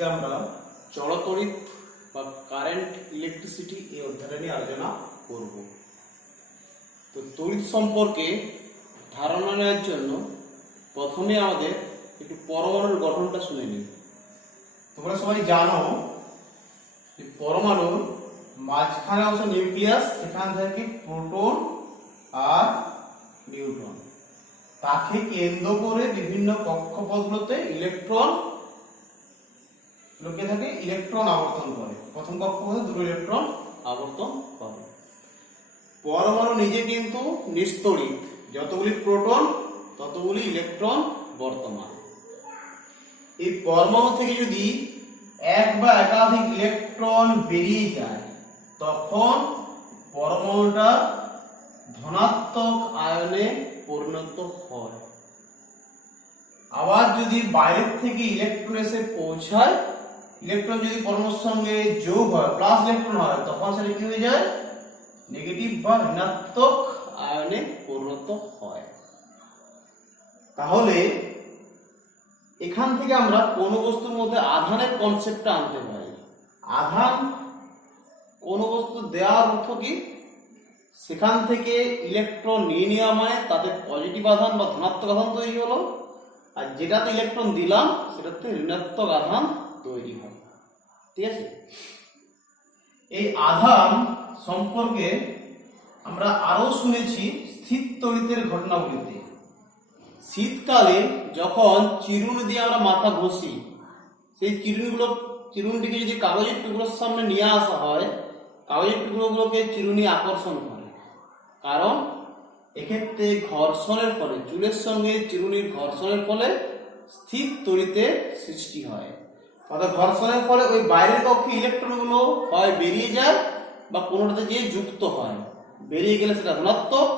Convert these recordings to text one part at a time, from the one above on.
আজকে আমরা চলতড়িৎ বা কারেন্ট ইলেকট্রিসিটি এই অধ্যায় নিয়ে আলোচনা করব। তো তড়িৎ সম্পর্কে ধারণা নেওয়ার জন্য প্রথমে আমাদের একটু পরমাণুর গঠনটা শুনে নিই। তোমরা সবাই জানো যে পরমাণুর মাঝখানে অংশ নিউক্লিয়াস, সেখান থেকে প্রোটন আর নিউট্রন, তাকে কেন্দ্র করে বিভিন্ন কক্ষপথগুলোতে ইলেকট্রন লুকিয়ে থাকে, ইলেকট্রন আবর্তন করে। প্রথম কক্ষপথে দুটো ইলেকট্রন আবর্তন করে। পরমাণু নিজে কিন্তু নিস্তড়িৎ, যতগুলি প্রোটন ততগুলি ইলেকট্রন বর্তমান। এই পরমাণু থেকে যদি এক বা একাধিক ইলেকট্রন বেরিয়ে যায় তখন পরমাণুটা ধনাত্মক আয়নে পরিণত হয়। আবার যদি বাইরের থেকে ইলেকট্রন এসে পৌঁছায়, ইলেকট্রন যদি পরমাণুর সঙ্গে যোগ হয়, প্লাস ইলেকট্রন হয়, তখন সেটা কি হয়ে যায়? নেগেটিভ বা ঋণাত্মক আয়নে পরিণত হয়। তাহলে এখান থেকে আমরা কোন বস্তুর মধ্যে আধানের কনসেপ্টটা আনতে পারি। আধান কোন বস্তু দেওয়ার অর্থ কি? সেখান থেকে ইলেকট্রন নিয়ে নেওয়া মানে তাদের পজিটিভ আধান বা ধনাত্মক আধান তৈরি হলো, আর যেটাতে ইলেকট্রন দিলাম সেটাতে ঋণাত্মক আধান তৈরি হয়। ঠিক আছে? এই আধান সম্পর্কে আমরা আরো শুনেছি স্থির তড়িতের ঘটনাবলিতে। শীতকালে যখন চিরুনি দিয়ে আমরা মাথা ঘষি, সেই চিরুনিটিকে যদি কাগজের টুকরোর সামনে নিয়ে আসা হয়, কাগজের টুকরোগুলোকে চিরুনি আকর্ষণ করে। কারণ এক্ষেত্রে ঘর্ষণের ফলে, চুলের সঙ্গে চিরুনির ঘর্ষণের ফলে স্থির তড়িতের সৃষ্টি হয়। অর্থাৎ ঘর্ষণের ফলে ওই বাইরের কক্ষে ইলেকট্রনগুলো হয় বেরিয়ে যায় বা কোনোটাতে গিয়ে যুক্ত হয়। বেরিয়ে গেলে সেটা ধনাত্মক,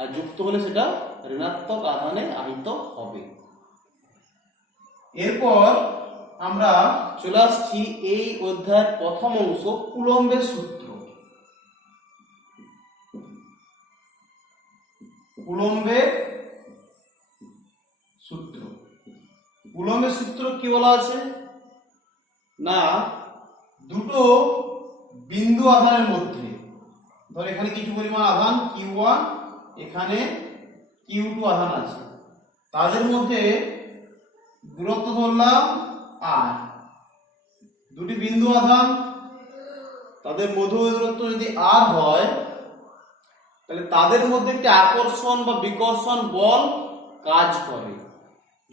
আর যুক্ত হলে সেটা ঋণাত্মক আধানে আহিত হবে। এরপর আমরা চলে আসছি এই অধ্যায়ের প্রথম অংশ, কুলম্বের সূত্র। কুলম্বের সূত্র, কুলম্বের সূত্র কি বলা আছে না, দুটো বিন্দু আধানের মধ্যে, ধর এখানে কিছু পরিমাণ আধান Q1, এখানে Q2 আধান আছে, তাদের মধ্যে দূরত্ব ধরলাম R। দুটি বিন্দু আধান, তাদের মধ্যবর্তী দূরত্ব যদি R হয়, তাহলে তাদের মধ্যে একটি আকর্ষণ বা বিকর্ষণ বল কাজ করে।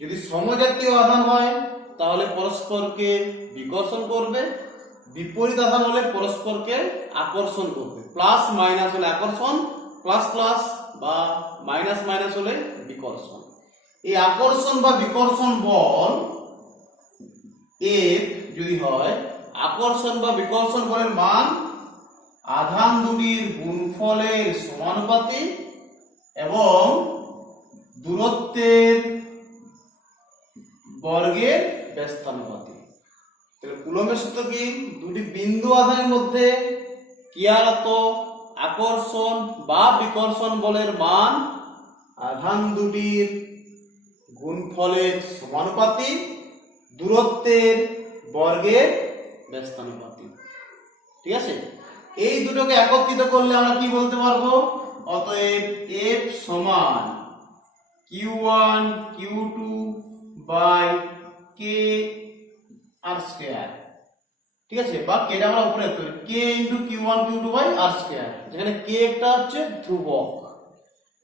যদি সমজাতীয় আধান হয় তাহলে পরস্পরকে বিকর্ষণ করবে, বিপরীত আধান হলে পরস্পরকে আকর্ষণ করবে। প্লাস মাইনাস হলে আকর্ষণ, প্লাস প্লাস বা মাইনাস মাইনাস হলে বিকর্ষণ। এই আকর্ষণ বা বিকর্ষণ বল F যদি হয়, আকর্ষণ বা বিকর্ষণ বলের মান আধান দুটির গুণফলের সমানুপাতিক এবং দূরত্বের বর্গের ব্যস্তানুপাতিক। তাহলে কুলম্বের সূত্র কি? দুটি বিন্দু আধানের মধ্যে ক্রিয়ারত আকর্ষণ বা বিকর্ষণ বলের মান আধান দুটির গুণফলের সমানুপাতিক, দূরত্বের বর্গের ব্যস্তানুপাতিক। ঠিক আছে? এই দুটোকে একত্রিত করলে আমরা কি বলতে পারবো? অতএব F সমান Q1 Q2 by K R square. ঠিক আছে? বা K টা আমরা উপরে লিখতে পারি K into Q1 Q2 by R square, যেখানে K একটা হচ্ছে ধ্রুবক।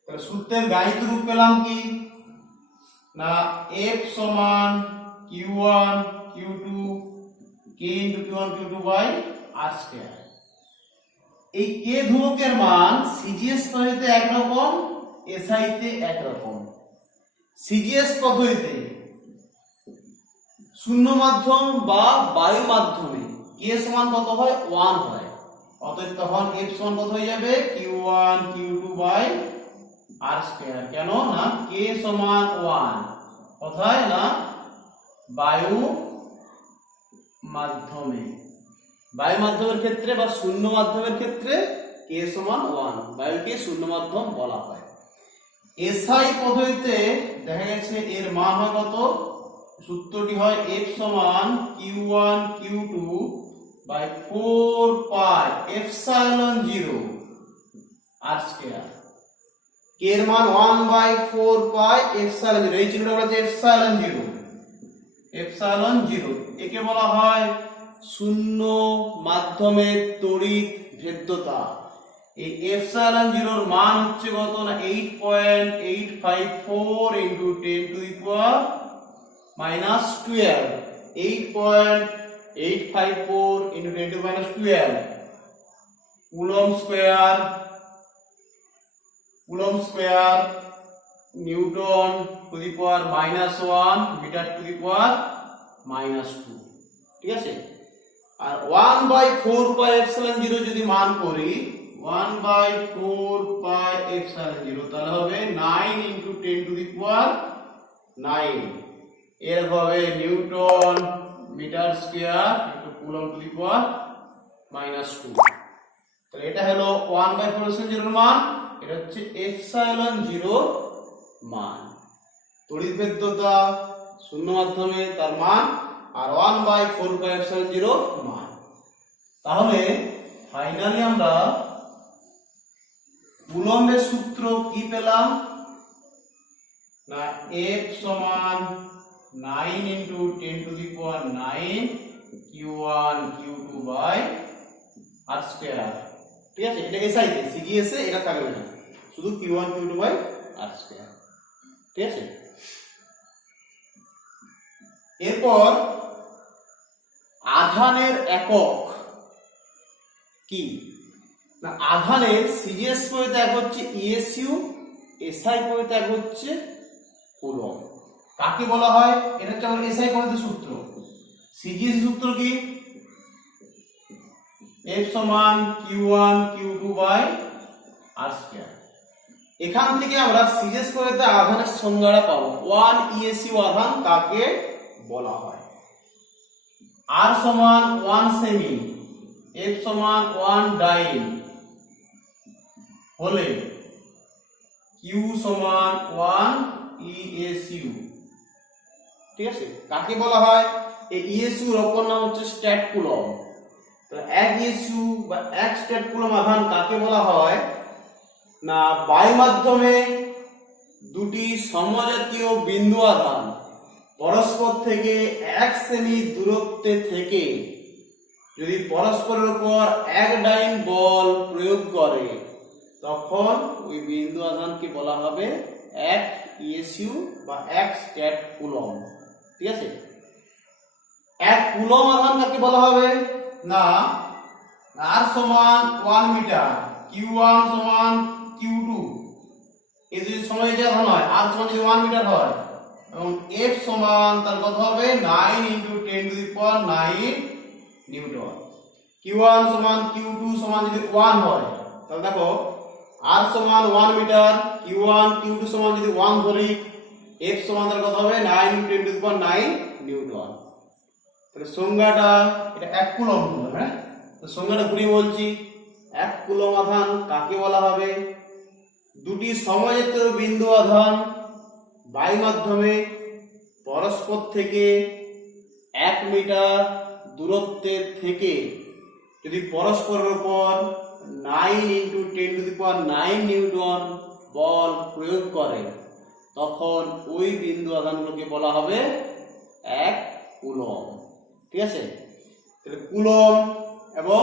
তাহলে সূত্রের গাণিতিক রূপ পেলাম কি না, F সমান Q1 Q2 K into Q1 Q2 by R square. এই K ধ্রুবকের মান সিজিএস পদ্ধতিতে একরকম, এসআই তে একরকম। সিজিএস পদ্ধতিতে শূন্য মাধ্যম বা বায়ু মাধ্যমে K সমান কত হয়? 1 হয়। অতএব তখন F সমান কত হয়ে যাবে? Q1 Q2 by R square. কেন না K সমান 1, কোথায় না বায়ু মাধ্যমে। বায়ু মাধ্যমের ক্ষেত্রে বা শূন্য মাধ্যমের ক্ষেত্রে K সমান 1, বায়ুকে শূন্য মাধ্যম বলা হয়। এসআই পদ্ধতিতে দেখা গেছে এর মান হয় কত? সূত্রটি হয় F সমান Q1 Q2 by 4 pi epsilon 0 আর স্কয়ার। কে এর মান 1 বাই 4 পাই এপসাইলন 0, এই চিহ্নটা বলা যায় এপসাইলন 0, এপসাইলন 0 একে বলা হয় শূন্য মাধ্যমের তড়িৎ ভেদ্যতা। এই এপসাইলন 0 এর মান হচ্ছে কত না 8.854 into 10 to the power -12, 8.854 into 10 to the power -12 coulomb square newton to the power -1 metre to the power -2, ঠিক আছে। আর 1/4 পাই এপসাইলন 0 যদি মান করি 1/4 পাই এপসাইলন 0 তাহলে হবে 9 ইনটু 10 টু দি পাওয়ার 9, এর হবে newton metre square into coulomb to the power -2। তাহলে এটা হলো 1/4 এপসাইলন 0 এর মান, এটা হচ্ছে এপসাইলন 0 মান। তড়িৎ ভেদ্যতা শূন্য মাধ্যমে তার মান, আর 1/4 পাই এপসাইলন 0 মান। তাহলে ফাইনালি আমরা কুলম্বের সূত্র কি পেলাম না F সমান 9 into 10 to the power 9 Q1 Q2 by r square, ঠিক আছে। এটা এসআই তে সিজিএস এ এটা থাকবে না, শুধু Q1 Q2 by r square, ঠিক আছে। এরপর আধানের একক কি না, আধানের সিজিএস পরিতে এক হচ্ছে ইএসইউ, এসআই পরিতে এক হচ্ছে কুলম্ব। কাকে বলা হয়, এটা হচ্ছে আমাদের এসআই পরিতে সূত্র। সিজিএস সূত্র কি F সমান Q1 Q2 by r square. এখান থেকে আমরা সিজিএস পরিতে আধানের সংজ্ঞাটা পাবো। 1 ইএসইউ আধান কাকে বলা হয়, r সমান 1 সেমি, F সমান 1 ডাইন হলে Q সমান 1 ইএসইউ, ঠিক আছে। কাকে বলা হয়, এই ইএসইউ এর অপর নাম হচ্ছে স্ট্যাট কুলম্ব। তো এক ইএসইউ বা এক স্ট্যাট কুলম্ব আধান কাকে বলা হয় না, বায়ু মাধ্যমে দুটি সমজাতীয় বিন্দু আধান পরস্পর থেকে 1 সেমি দূরত্বে থেকে যদি পরস্পরের উপর এক ডাইন বল প্রয়োগ করে তখন ওই বিন্দু আধানকে বলা হবে এক ইএসইউ বা এক স্ট্যাট কুলম্ব, ঠিক আছে। এক কুলম্ব আধান কাকে বলা হবে না, r সমান 1 মিটার, Q1 সমান Q2, এই যদি সময় যে আধান হয় r সমান যদি 1 মিটার হয় এবং F সমান তার কত হবে 9 into 10 to the power 9 Newton. Q1 সমান Q2 সমান যদি 1 হয় তাহলে দেখো r সমান 1 মিটার, Q1 Q2 সমান যদি 1 ধরি, F সমান তার কত হবে 9 into 10 to the power 9 Newton. তাহলে সংজ্ঞাটা এটা 1 কুলম্ব হলো, হ্যাঁ। তো সংজ্ঞাটা ঘুরিয়ে বলছি, 1 কুলম্ব আধান কাকে বলা হবে, দুটি সমজাতীয় বিন্দু আধান বায়ু মাধ্যমে পরস্পর থেকে 1 মিটার দূরত্বে থেকে যদি পরস্পরের উপর 9 into 10 to the power 9 newton বল প্রয়োগ করে তখন ওই বিন্দু আধানগুলোকে বলা হবে 1 কুলম্ব, ঠিক আছে। তাহলে কুলম্ব এবং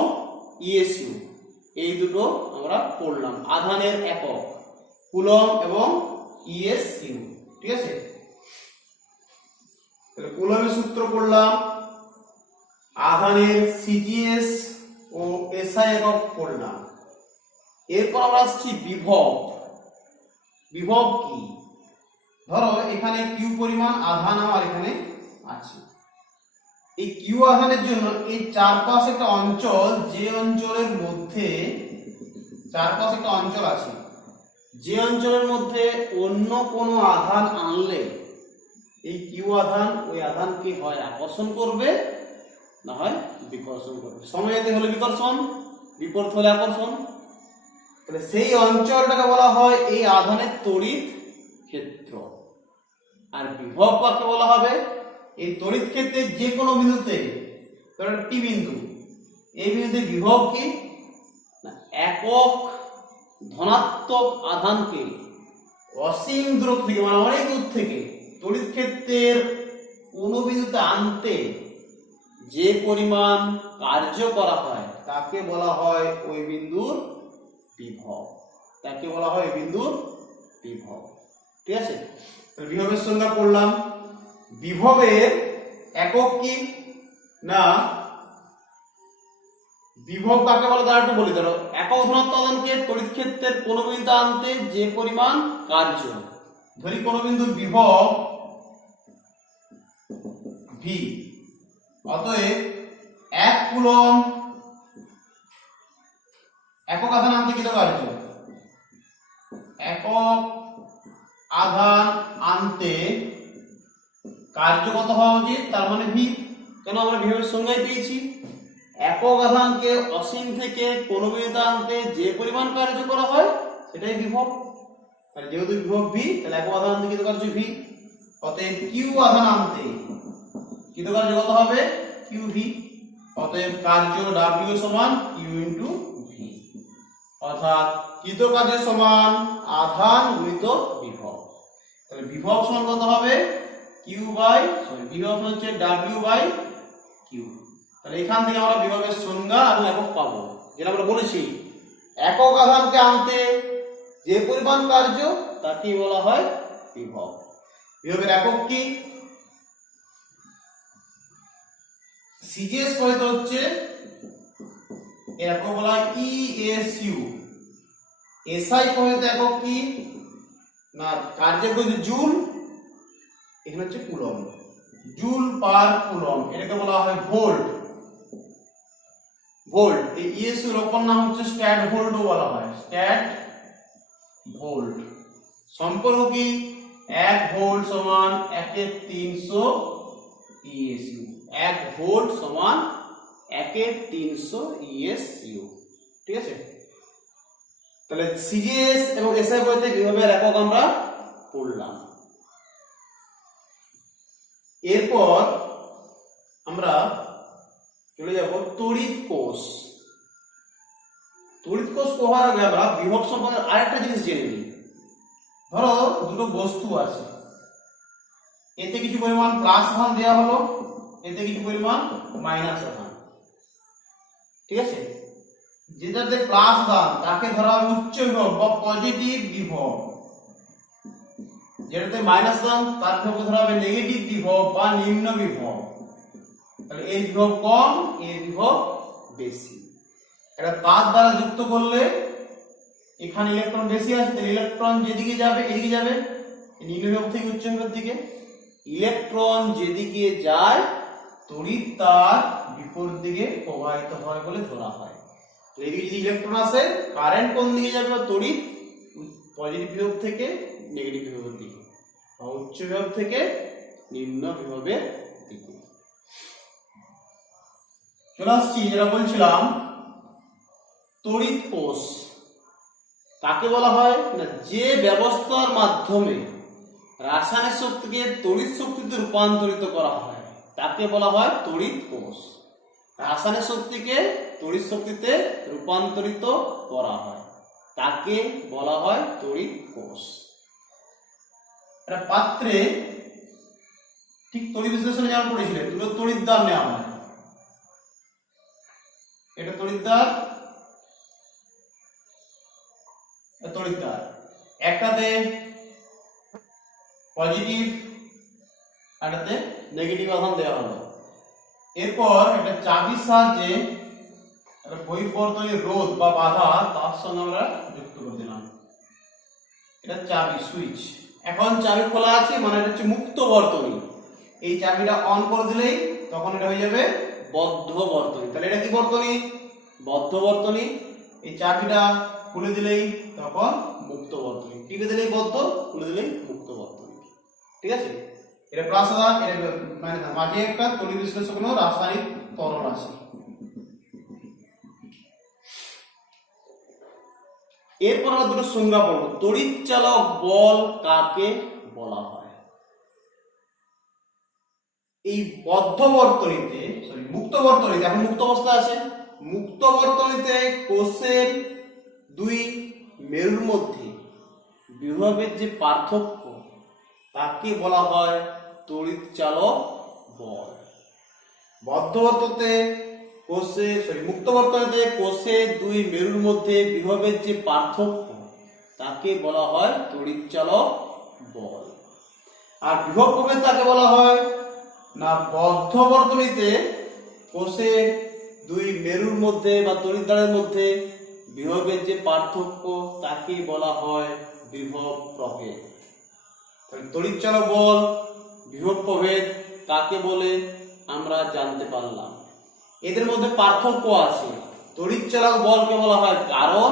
ইএসইউ এই দুটো আমরা পড়লাম, আধানের একক কুলম্ব এবং ইএসইউ, ঠিক আছে। তাহলে কুলম্বের সূত্র পড়লাম, আধানের সিজিএস ও এসআই একক পড়লাম। এরপর আমরা আসছি বিভব। বিভব কি, ধরো এখানে কিউ পরিমাণ আধান আমার এখানে আছে, এই কিউ আধানের জন্য এই চারপাশে একটা অঞ্চল, যে অঞ্চলের মধ্যে চারপাশে একটা অঞ্চল আছে, যে অঞ্চলের মধ্যে অন্য কোনো আধান আনলে এই কিউ আধান ওই আধানকে হয় আকর্ষণ করবে না হয় বিকর্ষণ করবে। সমজাতীয় হলে বিকর্ষণ, বিপরীত হলে আকর্ষণ। তাহলে সেই অঞ্চলটাকে বলা হয় এই আধানের তড়িৎ ক্ষেত্র। আর বিভব কাকে বলা হবে এই তড়িৎ ক্ষেত্রের যে কোনো বিন্দুতে, ধরো টি বিন্দু, এই বিন্দুতে বিভব কি না একক ধনাত্মক আধানকে অসীম দূর থেকে মানে অনেক দূর থেকে তড়িৎ ক্ষেত্রের কোনো বিন্দুতে আনতে যে পরিমাণ কার্য করা হয় তাকে বলা হয় ওই বিন্দুর বিভব। তাকে বলা হয় ওই বিন্দুর বিভব। ঠিক আছে, বিভবের সংজ্ঞা পড়লাম। বিভবের একক কি না, বিভব কাকে বলে তার একটু বলি। ধরো একক ধনাত্মক আধানকে তড়িৎ ক্ষেত্রের কোন বিন্দু আনতে যে পরিমাণ কার্য, ধরি কোন বিন্দুর বিভব ভি, অতএব 1 কুলম্ব একক আধান আনতে কত কার্য, একক আধান আনতে কার্য কত হওয়া উচিত, তার মানে ভি। কেন আমরা বিভবের সংজ্ঞায় পেয়েছি একক আধানকে অসীম থেকে কোন বিন্দুতে আনতে যে পরিমাণ কার্য করা হয় সেটাই বিভব। তাহলে যেহেতু বিভব ভি, তাহলে একক আধান আনতে কত কার্য ভি, অতএব কিউ আধান আনতে কত কার্য কত হবে কিউ ভি। অতএব কার্য ডাব্লিউ সমান কিউ ইনটু ভি, অর্থাৎ কৃত কার্য সমান আধান গুণিত বিভব। তাহলে বিভব সমান কত হবে কিউ বাই বিভব হচ্ছে ডাব্লিউ বাই কিউ। তাহলে এখান থেকে আমরা বিভবের সংজ্ঞা এবং একক পাবো, যেটা আমরা বলেছি একক আধানকে আনতে যে পরিমাণ কার্য তাকে বলা হয় বিভব। বিভবের একক কি, সিজিএস পরিত হচ্ছে এর একক বলা হয় ইএসইউ। এসআই পরিত একক কি না, কার্যের গতি জুল, এখানে হচ্ছে কুলম্ব, জুল পার কুলম্ব, এটাকে বলা হয় ভোল্ট। ভোল্ট এই ইএসইউ এর অপর নাম হচ্ছে স্ট্যাট ভোল্টও বলা হয়, স্ট্যাট ভোল্ট। সম্পর্ক কি 1 ভোল্ট সমান 1/300 ইএসইউ, 1 ভোল্ট সমান 1/300 ইএসইউ। ঠিক আছে, তাহলে সিজিএস এবং এসআই বইতে বিভবের একক আমরা পড়লাম। এরপর আমরা চলে যাব তড়িৎ কোষ। তড়িৎ কোষ পড়ার আগে আমরা বিভব সম্পর্কে আরেকটা জিনিস জেনে নিই। ধরো দুটো বস্তু আছে, এতে কিছু পরিমাণ প্লাস আধান দেওয়া হলো, এতে কিছু পরিমাণ মাইনাস আধান। ঠিক আছে, যেটাতে প্লাস আধান তাকে ধরা হবে উচ্চ বিভব বা পজিটিভ বিভব, যেটাতে মাইনাস আধান তার বিভব ধরা হবে নেগেটিভ বিভব বা নিম্ন বিভব। তাহলে এর বিভব কম, এর বিভব বেশি। এটা তার দ্বারা যুক্ত করলে এখানে ইলেকট্রন বেশি আছে, তাহলে ইলেকট্রন যেদিকে যাবে এদিকে যাবে, নিম্ন বিভব থেকে উচ্চ বিভবের দিকে। ইলেকট্রন যেদিকে যায় তড়িৎ তার বিপরীত দিকে প্রবাহিত হয় বলে ধরা হয়। তো এদিকে যদি ইলেকট্রন আসে কারেন্ট কোন দিকে যাবে, তড়িৎ পজিটিভ বিভব থেকে নেগেটিভ বিভবের দিকে, বা উচ্চ বিভব থেকে নিম্ন বিভবের দিকে। চলে আসছি যেটা বলছিলাম তড়িৎ কোষ কাকে বলা হয় না, যে ব্যবস্থার মাধ্যমে রাসায়নিক শক্তিকে তড়িৎ শক্তিতে রূপান্তরিত করা হয় তাকে বলা হয় তড়িৎ কোষ। রাসায়নিক শক্তিকে তড়িৎ শক্তিতে রূপান্তরিত করা হয় তাকে বলা হয় তড়িৎ কোষ। একটা পাত্রে ঠিক তড়িৎ বিশ্লেষণে যেমন পড়েছিলেন দুটো তড়িৎদ্বার নেওয়া হয়, এটা তড়িৎদ্বার, তড়িৎদ্বার, একটাতে পজিটিভ একটাতে নেগেটিভ আধান দেওয়া হলো। এরপর একটা চাবির সাহায্যে একটা বৈপরীত্য রোধ বা বাধা তার সঙ্গে আমরা যুক্ত করে দিলাম, এটা চাবি সুইচ। এখন চাবি খোলা আছে মানে এটা হচ্ছে মুক্ত বর্তনী। এই চাবিটা অন করে দিলেই তখন এটা হয়ে যাবে বদ্ধ বর্তনী। তাহলে এটা কি বর্তনী, বদ্ধ বর্তনী। এই চাবিটা খুলে দিলেই তখন মুক্ত বর্তনী, টিপে দিলেই বদ্ধ, খুলে দিলেই মুক্ত বর্তনী। ঠিক আছে, এটা প্লাস আধান, এটা মানে মাঝে একটা তড়িৎ বিশ্লেষক রাসায়নিক তরল আছে। এরপর আমরা দুটো সংজ্ঞা পড়ব। তড়িৎ চালক বল কাকে বলা হয়? এই বদ্ধ বর্তনীতে মুক্ত বর্তনীতে, এখন মুক্ত অবস্থা আছে, মুক্ত বর্তনীতে কোষের দুই মেরুর মধ্যে বিভবের যে পার্থক্য তাকে বলা হয় তড়িৎচালক বল। বদ্ধ বর্তনীতে মুক্ত বর্তনীতে কোষের দুই মেরুর মধ্যে বিভবের যে পার্থক্য তাকে বলা হয় তড়িৎচালক বল। আর বিভব প্রভেদ তাকে বলা হয় না, বদ্ধ বর্তনীতে কোষের দুই মেরুর মধ্যে বা তড়িৎদ্বারের মধ্যে বিভবের যে পার্থক্য তাকে বলা হয় বিভব প্রভেদ। তড়িৎচালক বল, বিভব প্রভেদ কাকে বলে আমরা জানতে পারলাম। এদের মধ্যে পার্থক্য আছে। তড়িৎচালক বলকে বলা হয় কারণ,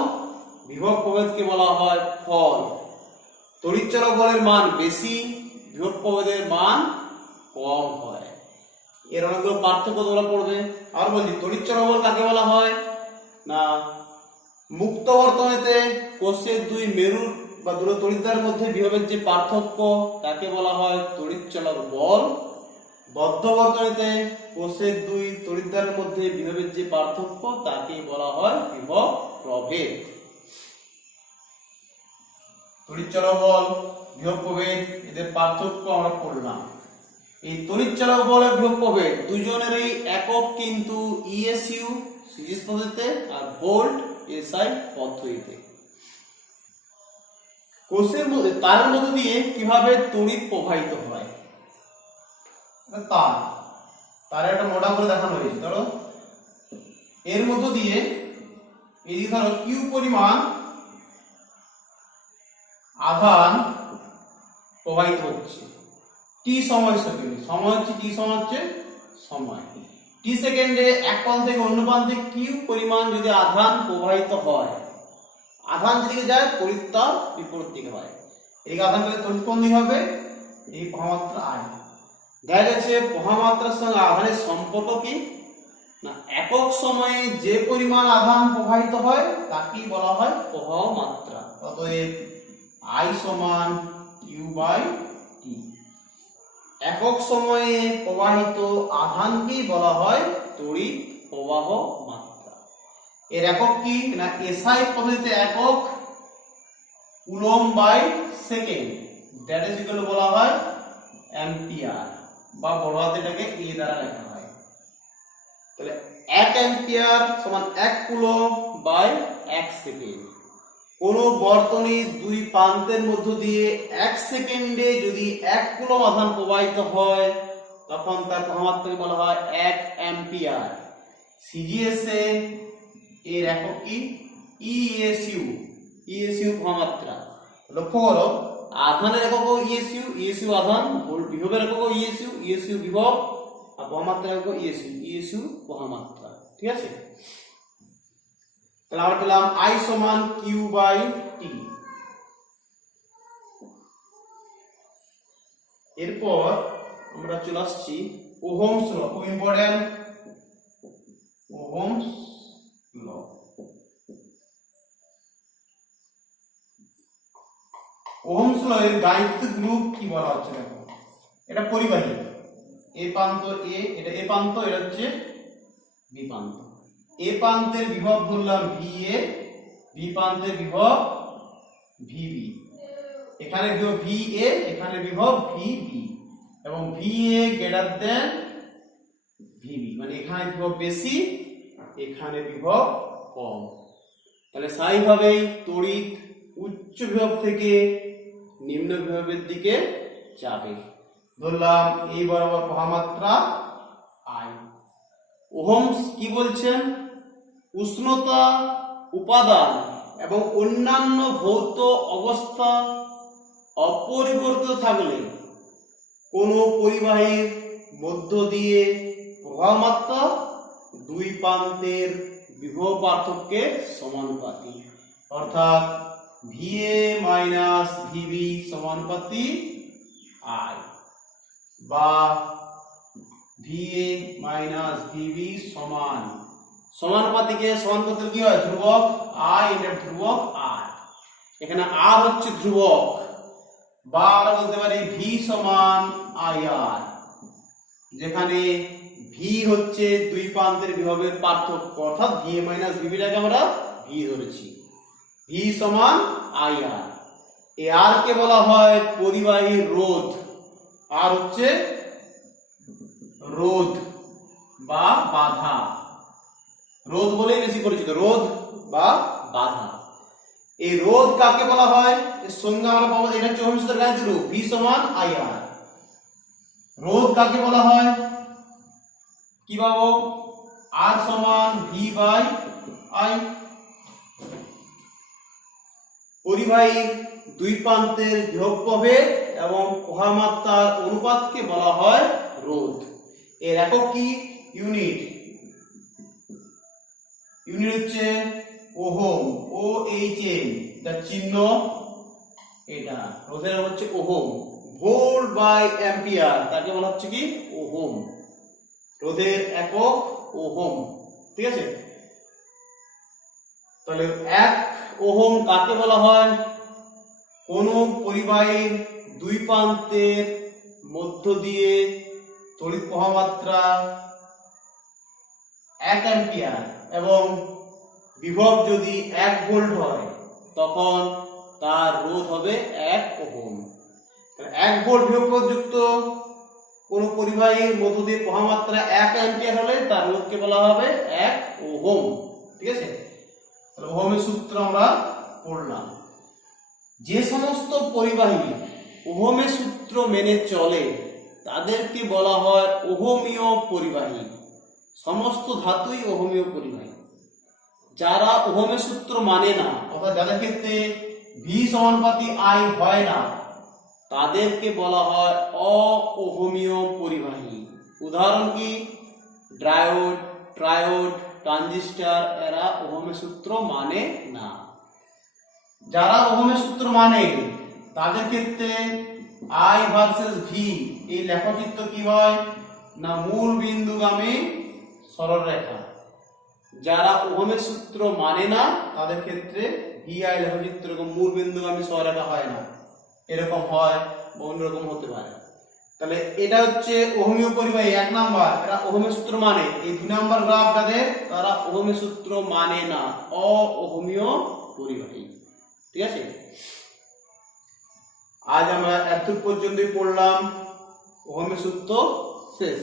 বিভব প্রভেদকে বলা হয় ফল। তড়িৎচালক বলের মান বেশি, বিভব প্রভেদের মান কম হয়। এর অনেকগুলো পার্থক্য তোমরা পড়বে। আর বলছি, তড়িৎচালক বল কাকে বলা হয় না, মুক্ত বর্তনীতে কোষের দুই মেরুর বা দুটো তড়িৎদ্বারের মধ্যে বিভবের যে পার্থক্য তাকে বলা হয় তড়িৎচালক বল। বদ্ধ বর্তনীতে কোষের দুই তড়িৎদ্বারের মধ্যে বিভবের যে পার্থক্য তাকে বলা হয় বিভব প্রভেদ। তড়িৎচালক বল, বিভব প্রভেদ, এদের পার্থক্য আমরা পড়লাম। এই তড়িৎচালক বল আর বিভব প্রভেদ দুজনেরই একক কিন্তু ইএসইউ সিরিজ পদ্ধতিতে আর ভোল্ট এসআই পদ্ধতিতে। কোষের মধ্যে তারের মধ্য দিয়ে কিভাবে তড়িৎ প্রবাহিত হয়। তার একটা মোটা করে দেখানো হয়েছে। ধরো এর মধ্য দিয়ে এই ধরো কিউ পরিমাণ আধান প্রবাহিত হচ্ছে টি সময় সেকেন্ডে। সময় হচ্ছে টি সময় হচ্ছে সময় টি সেকেন্ডে এক প্রান্ত থেকে অন্য প্রান্তে কিউ পরিমাণ যদি আধান প্রবাহিত হয়, আধান যেদিকে যায় তড়িৎ তার বিপরীত দিকে হয়। এই আধান গেলে তড়িৎ কোণ দিকে হবে এই প্রবাহমাত্রা আই। দেখা গেছে প্রবাহমাত্রার সঙ্গে আধানের সম্পর্ক কি না, একক সময়ে যে পরিমাণ আধান প্রবাহিত হয় তাকেই বলা হয় প্রবাহ মাত্রা। অতএব I সমান কিউ বাই টি। একক সময়ে প্রবাহিত আধানকেই বলা হয় তড়িৎ প্রবাহ মাত্রা। এর একক কি না, এসআই পদ্ধতিতে একক coulomb by second, that is equal বলা হয় অ্যাম্পিয়ার, বা বড় হাতে এটাকে এ দ্বারা লেখা হয়। তাহলে 1 অ্যাম্পিয়ার সমান 1 কুলম্ব বাই 1 সেকেন্ড। কোন বর্তনীর দুই প্রান্তের মধ্য দিয়ে 1 সেকেন্ডে যদি 1 কুলম্ব আধান প্রবাহিত হয় তখন তার প্রবাহমাত্রাকে বলা হয় 1 অ্যাম্পিয়ার। সিজিএসএ এর একক কি ইএসইউ, ইএসইউ প্রবাহমাত্রা। লক্ষ্য করো, আধানের একক ইএসইউ, ইএসইউ আধান, বিভবের একক ইএসইউ, ইএসইউ বিভব, আর প্রবাহমাত্রার একক ইএসইউ, ইএসইউ প্রবাহমাত্রা। ঠিক আছে, তাহলে আমরা পেলাম I সমান কিউ বাই টি। এরপর আমরা চলে আসছি ওহমস ল, খুব important Ohm's law. Ohm's law এর গাণিতিক রূপ কি বলা হচ্ছে দেখো। এটা পরিবাহী, এ প্রান্ত এ, এটা এ প্রান্ত, এটা হচ্ছে বি প্রান্ত। এ প্রান্তের বিভব ধরলাম VA, বি প্রান্তের বিভব VB। এখানে বিভব VA, এখানে বিভব VB, এবং VA গ্রেটার দেন VB, মানে এখানে বিভব বেশি, এখানে বিভব কম। তাহলে স্বাভাবিকভাবেই তড়িৎ উচ্চ বিভব থেকে নিম্ন বিভবের দিকে যাবে। ধরলাম এই বরাবর প্রবাহমাত্রা I। ওহমস কি বলছেন, উষ্ণতা, উপাদান এবং অন্যান্য ভৌত অবস্থা অপরিবর্তিত থাকলে কোন পরিবাহীর মধ্য দিয়ে প্রবাহমাত্রা দুই প্রান্তের বিভব পার্থক্যের সমানুপাতিক, অর্থাৎ VA মাইনাস VB সমানুপাতি I, বা VA মাইনাস VB সমান সমানুপাতিকে সমানুপাতিক কি হয়, ধ্রুবক I এর ধ্রুবক R। এখানে R হচ্ছে ধ্রুবক, বা আমরা বলতে পারি V সমান IR। যেখানে ভি হচ্ছে দুই প্রান্তের বিভবের পার্থক্য, অর্থাৎ ভি মাইনাস ভিটাকে আমরা ভি ধরেছি। ভি সমান আই আর। এই আর কে বলা হয় পরিবাহী রোধ। আর হচ্ছে রোধ বা বাধা। রোধ বলেই বেশি পরিচিত, রোধ বা বাধা। এই রোধ কাকে বলা হয় এর সংজ্ঞা আমরা পাবো, এটা হচ্ছে ওহম সূত্রের গাণিতিক রূপ, ভি সমান আই আর। রোধ কাকে বলা হয় কি পাবো, আর সমান ভি বাই আই। পরিবাহীর দুই প্রান্তের বিভব প্রভেদ এবং প্রবাহমাত্রার অনুপাতকে বলা হয় রোধ। এর একক কি, ইউনিট। ইউনিট হচ্ছে ওহম, ও এইচ এম, তার চিহ্ন এটা। রোধের হচ্ছে ওহম। ভোল্ট বাই অ্যাম্পিয়ার তাকে বলা হচ্ছে কি ওহম। রোধের একক ওহম, ঠিক আছে। তাহলে 1 ওহম কাকে বলা হয়, কোন পরিবাহীর দুই প্রান্তের মধ্য দিয়ে তড়িৎ প্রবাহ মাত্রা 1 অ্যাম্পিয়ার এবং বিভব যদি 1 ভোল্ট হয় তখন তার রোধ হবে 1 ওহম। 1 ভোল্ট বিভবযুক্ত কোন পরিবাহীর মধ্য দিয়ে প্রবাহ মাত্রা 1 অ্যাম্পিয়ার হলে তার রোধকে বলা হবে 1 ওহম, ঠিক আছে। তাহলে ওহমের সূত্র আমরা পড়লাম। যে সমস্ত পরিবাহী ওহমের সূত্র মেনে চলে তাদেরকে বলা হয় ওহমীয় পরিবাহী। সমস্ত ধাতুই ওহমীয় পরিবাহী। যারা ওহমের সূত্র মানে না, অর্থাৎ যাদের ক্ষেত্রে ভি সমানুপাতি আই হয় না, তাদেরকে বলা হয় অওহমীয় পরিবাহী। উদাহরণ কি, ডায়োড, ট্রায়োড, ট্রানজিস্টর, এরা ওহমের সূত্র মানে না। যারা ওহমের সূত্র মানে তাদের ক্ষেত্রে আই ভার্সেস ভি এই লেখচিত্র কি হয় না মূল বিন্দুগামী সরলরেখা। যারা ওহমের সূত্র মানে না তাদের ক্ষেত্রে ভি আই লেখচিত্র এরকম মূল বিন্দুগামী সরলরেখা হয় না, এরকম হয় বা অন্যরকম হতে পারে। তাহলে এটা হচ্ছে ওহমীয় পরিবাহী 1 নাম্বার, এরা ওহমের সূত্র মানে। এই 2 নাম্বার গ্রাফ যাদের, তারা ওহমের সূত্র মানে না, অওহমীয় পরিবাহী, ঠিক আছে। আজ আমরা এত পর্যন্তই পড়লাম, ওহমের সূত্র শেষ।